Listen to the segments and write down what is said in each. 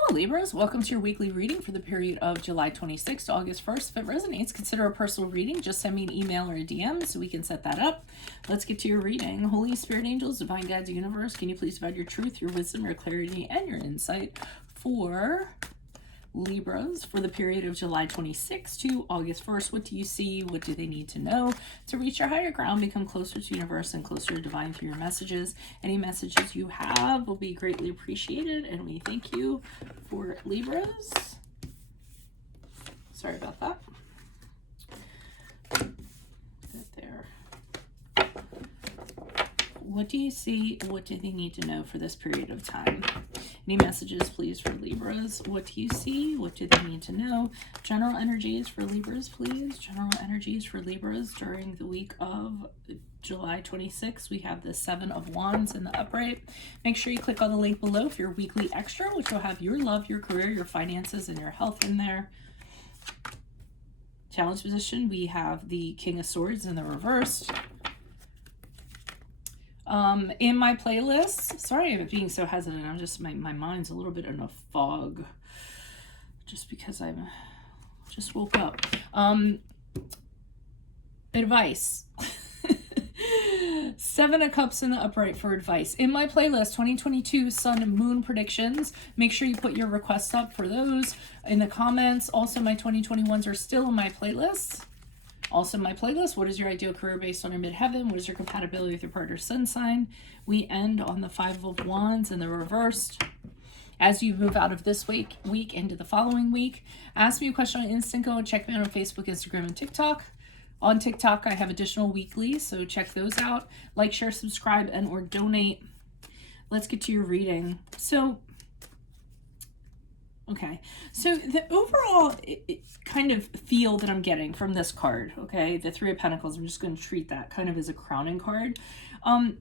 Hello Libras, welcome to your weekly reading for the period of July 26th to August 1st. If it resonates, consider a personal reading. Just send me an email or a DM so we can set that up. Let's get to your reading. Holy Spirit Angels, Divine Guides, Universe, can you please provide your truth, your wisdom, your clarity, and your insight for Libras for the period of July 26th to August 1st. What do you see? What do they need to know to reach your higher ground, become closer to universe and closer to divine through your messages? Any messages you have will be greatly appreciated, and we thank you for Libras. Sorry about that. There. What do you see? What do they need to know for this period of time? Any messages, please, for Libras? What do you see? What do they need to know? General energies for Libras, please. General energies for Libras during the week of July 26th. We have the 7 of Wands in the upright. Make sure you click on the link below for your weekly extra, which will have your love, your career, your finances, and your health in there. Challenge position, we have the King of Swords in the reversed. In my playlist, sorry I'm being so hesitant, I'm just, my mind's a little bit in a fog, just because I'm just woke up. Advice. 7 of Cups in the upright for advice. In my playlist, 2022 Sun and Moon predictions. Make sure you put your requests up for those in the comments. Also, my 2021s are still in my playlist. Also, my playlist, what is your ideal career based on your midheaven? What is your compatibility with your partner's sun sign? We end on the 5 of Wands in the reversed. As you move out of this week into the following week, ask me a question on Instant. Go and check me out on Facebook, Instagram, and TikTok. On TikTok, I have additional weeklies, so check those out. Like, share, subscribe, and or donate. Let's get to your reading. Okay, so the overall kind of feel that I'm getting from this card, okay, the 3 of Pentacles, I'm just going to treat that kind of as a crowning card,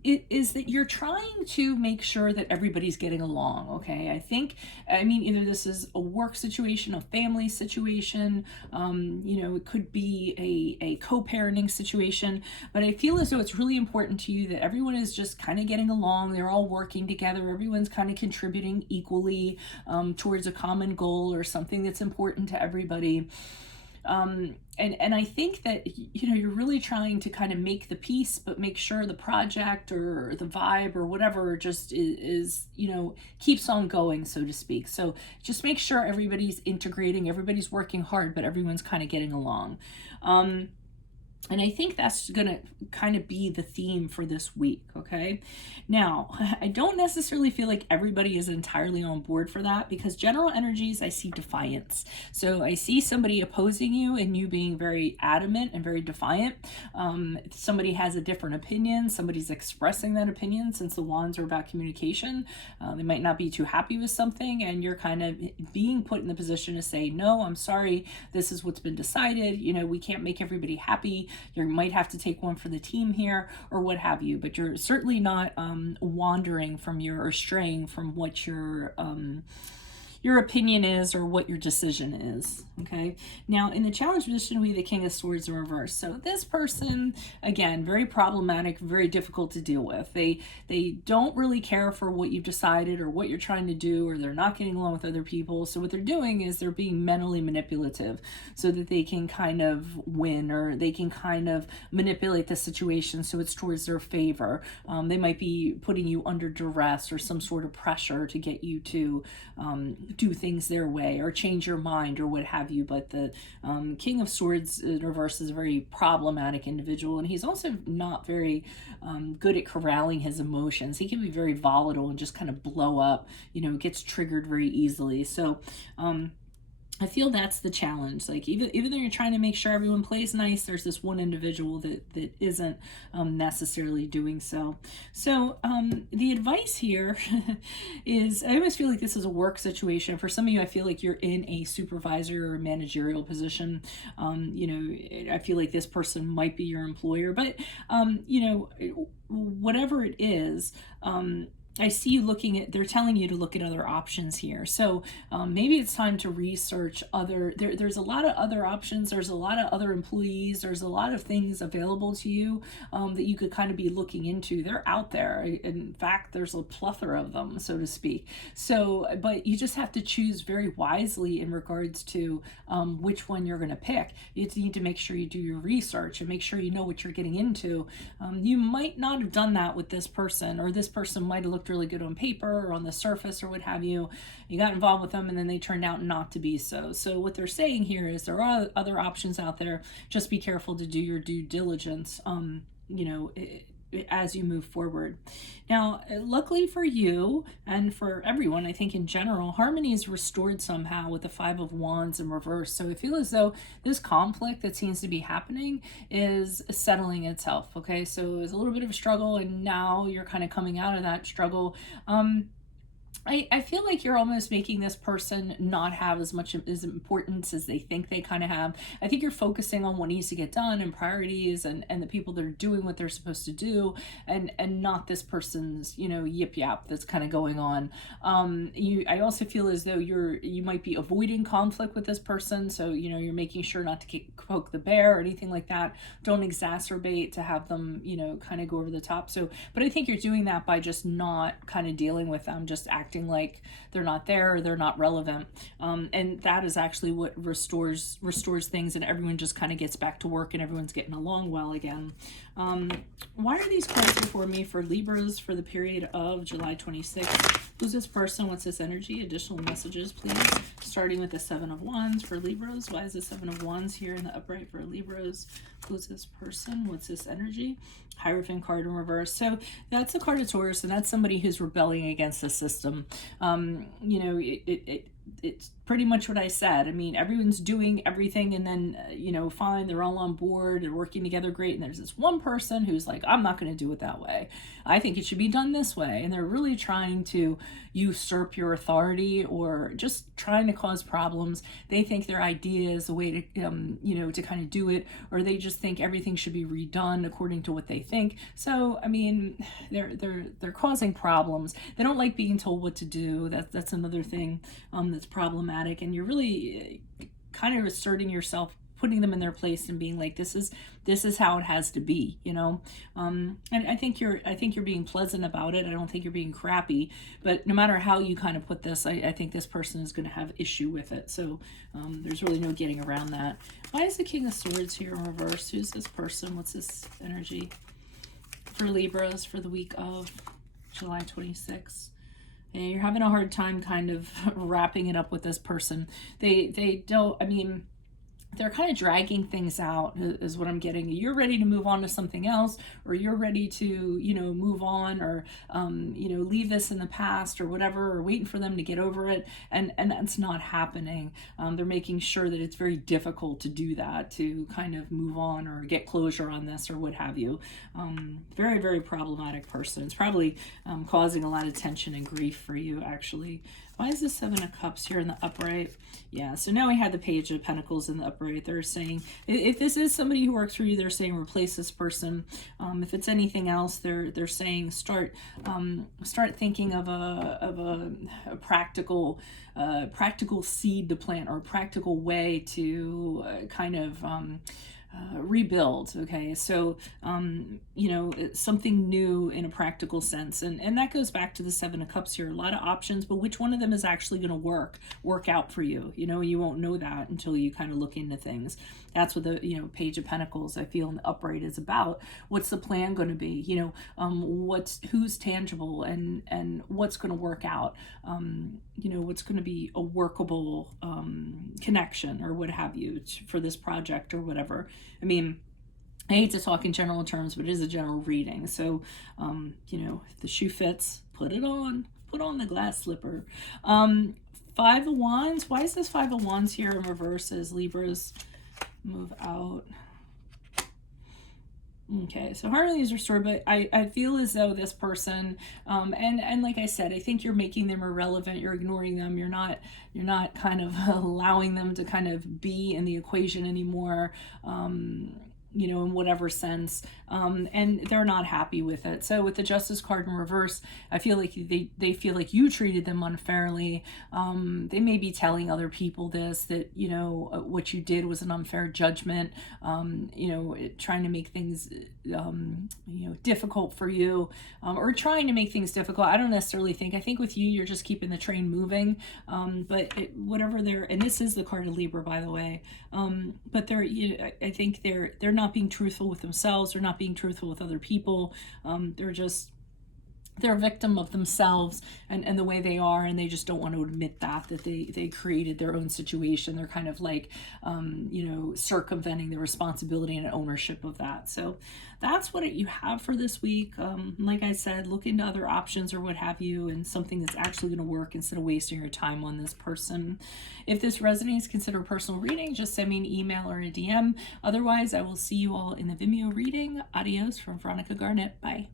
it is that you're trying to make sure that everybody's getting along, okay? I mean, either this is a work situation, a family situation, you know, it could be a co-parenting situation, but I feel as though it's really important to you that everyone is just kind of getting along, they're all working together, everyone's kind of contributing equally towards a common goal or something that's important to everybody. And I think that, you know, you're really trying to kind of make the peace, but make sure the project or the vibe or whatever just is, you know, keeps on going, so to speak. So just make sure everybody's integrating, everybody's working hard, but everyone's kind of getting along. And I think that's going to kind of be the theme for this week, okay? Now, I don't necessarily feel like everybody is entirely on board for that, because general energies, I see defiance. So I see somebody opposing you and you being very adamant and very defiant. Somebody has a different opinion. Somebody's expressing that opinion, since the wands are about communication. They might not be too happy with something, and you're kind of being put in the position to say, no, I'm sorry, this is what's been decided. You know, we can't make everybody happy. You might have to take one for the team here or what have you, but you're certainly not wandering from or straying from what your opinion is or what your decision is, okay? Now, in the challenge position, we have the King of Swords in reverse. So this person, again, very problematic, very difficult to deal with. They don't really care for what you've decided or what you're trying to do, or they're not getting along with other people. So what they're doing is they're being mentally manipulative so that they can kind of win, or they can kind of manipulate the situation so it's towards their favor. They might be putting you under duress or some sort of pressure to get you to do things their way or change your mind or what have you. But the King of Swords in reverse is a very problematic individual, and he's also not very good at corralling his emotions. He can be very volatile and just kind of blow up, you know, gets triggered very easily. So I feel that's the challenge. Like, even though you're trying to make sure everyone plays nice, there's this one individual that isn't necessarily doing so. So the advice here is, I always feel like this is a work situation. For some of you, I feel like you're in a supervisor or managerial position. You know, I feel like this person might be your employer, but you know, whatever it is, I see you looking at, they're telling you to look at other options here. So maybe it's time to research there's a lot of other options. There's a lot of other employees. There's a lot of things available to you that you could kind of be looking into. They're out there. In fact, there's a plethora of them, so to speak. So, but you just have to choose very wisely in regards to which one you're going to pick. You need to make sure you do your research and make sure you know what you're getting into. You might not have done that with this person, or this person might have looked really good on paper or on the surface or what have you. You got involved with them and then they turned out not to be so. So what they're saying here is there are other options out there. Just be careful to do your due diligence, as you move forward. Now, luckily for you and for everyone, I think in general, harmony is restored somehow with the Five of Wands in reverse. So I feel as though this conflict that seems to be happening is settling itself. Okay, so it was a little bit of a struggle, and now you're kind of coming out of that struggle. I feel like you're almost making this person not have as much as importance as they think they kind of have. I think you're focusing on what needs to get done and priorities and the people that are doing what they're supposed to do, and not this person's, yip yap that's kind of going on. I also feel as though you might be avoiding conflict with this person. So, you're making sure not to poke the bear or anything like that. Don't exacerbate to have them, kind of go over the top. So, but I think you're doing that by just not kind of dealing with them, just acting like they're not there or they're not relevant, and that is actually what restores things, and everyone just kind of gets back to work and everyone's getting along well again. Why are these cards before me for Libras for the period of July 26th? Who's this person? What's this energy? Additional messages, please. Starting with the Seven of Wands for Libras. Why is the Seven of Wands here in the upright for Libras? Who's this person? What's this energy? Hierophant card in reverse. So that's a card of Taurus, and that's somebody who's rebelling against the system. It's pretty much what I said. I mean, everyone's doing everything, and then, fine, they're all on board and working together great. And there's this one person who's like, I'm not going to do it that way. I think it should be done this way. And they're really trying to usurp your authority or just trying to cause problems. They think their idea is the way to, to kind of do it, or they just think everything should be redone according to what they think. So, I mean, they're causing problems. They don't like being told what to do. That's another thing that's problematic. And you're really kind of asserting yourself, putting them in their place and being like, this is how it has to be, and I think you're being pleasant about it. I don't think you're being crappy, but no matter how you kind of put this, I think this person is going to have issue with it. So there's really no getting around that. Why is the King of Swords here in reverse? Who's this person? What's this energy for Libras for the week of July 26th? And you're having a hard time kind of wrapping it up with this person. They don't, I mean, they're kind of dragging things out is what I'm getting. You're ready to move on to something else, or you're ready to, move on, or, leave this in the past or whatever, or waiting for them to get over it. And that's not happening. They're making sure that it's very difficult to do that, to kind of move on or get closure on this or what have you. Very, very problematic person. It's probably causing a lot of tension and grief for you, actually. Why is the Seven of Cups here in the upright? Yeah, so now we had the Page of Pentacles in the upright. They're saying, if this is somebody who works for you, they're saying replace this person. If it's anything else, they're saying start thinking of a practical seed to plant, or a practical way to kind of rebuild. Okay, so something new in a practical sense, and that goes back to the Seven of Cups here. A lot of options, but which one of them is actually going to work out for you? You won't know that until you kind of look into things. That's what the Page of Pentacles, I feel, in the upright is about. What's the plan going to be? Who's tangible and what's going to work out? What's going to be a workable connection or what have you for this project or whatever. I mean, I hate to talk in general terms, but it is a general reading. So, if the shoe fits, put it on. Put on the glass slipper. Five of Wands. Why is this Five of Wands here in reverse as Libras move out? Okay, so harmony is restored, but I feel as though this person, and like I said, I think you're making them irrelevant. You're ignoring them. You're not kind of allowing them to kind of be in the equation anymore. you know, in whatever sense, and they're not happy with it. So with the Justice card in reverse, I feel like they feel like you treated them unfairly. They may be telling other people this, that, you know, what you did was an unfair judgment, you know, trying to make things, you know, difficult for you, or trying to make things difficult. I don't necessarily think, I think with you, you're just keeping the train moving, but whatever they're, and this is the card of Libra, by the way, but they're, you know, I think they're not being truthful with themselves. They're not being truthful with other people. They're a victim of themselves and the way they are, and they just don't want to admit that they created their own situation. They're kind of like, you know, circumventing the responsibility and ownership of that. So that's what you have for this week. Like I said, look into other options or what have you, and something that's actually going to work instead of wasting your time on this person. If this resonates, consider a personal reading. Just send me an email or a DM. Otherwise, I will see you all in the Vimeo reading. Adios from Veronica Garnett. Bye.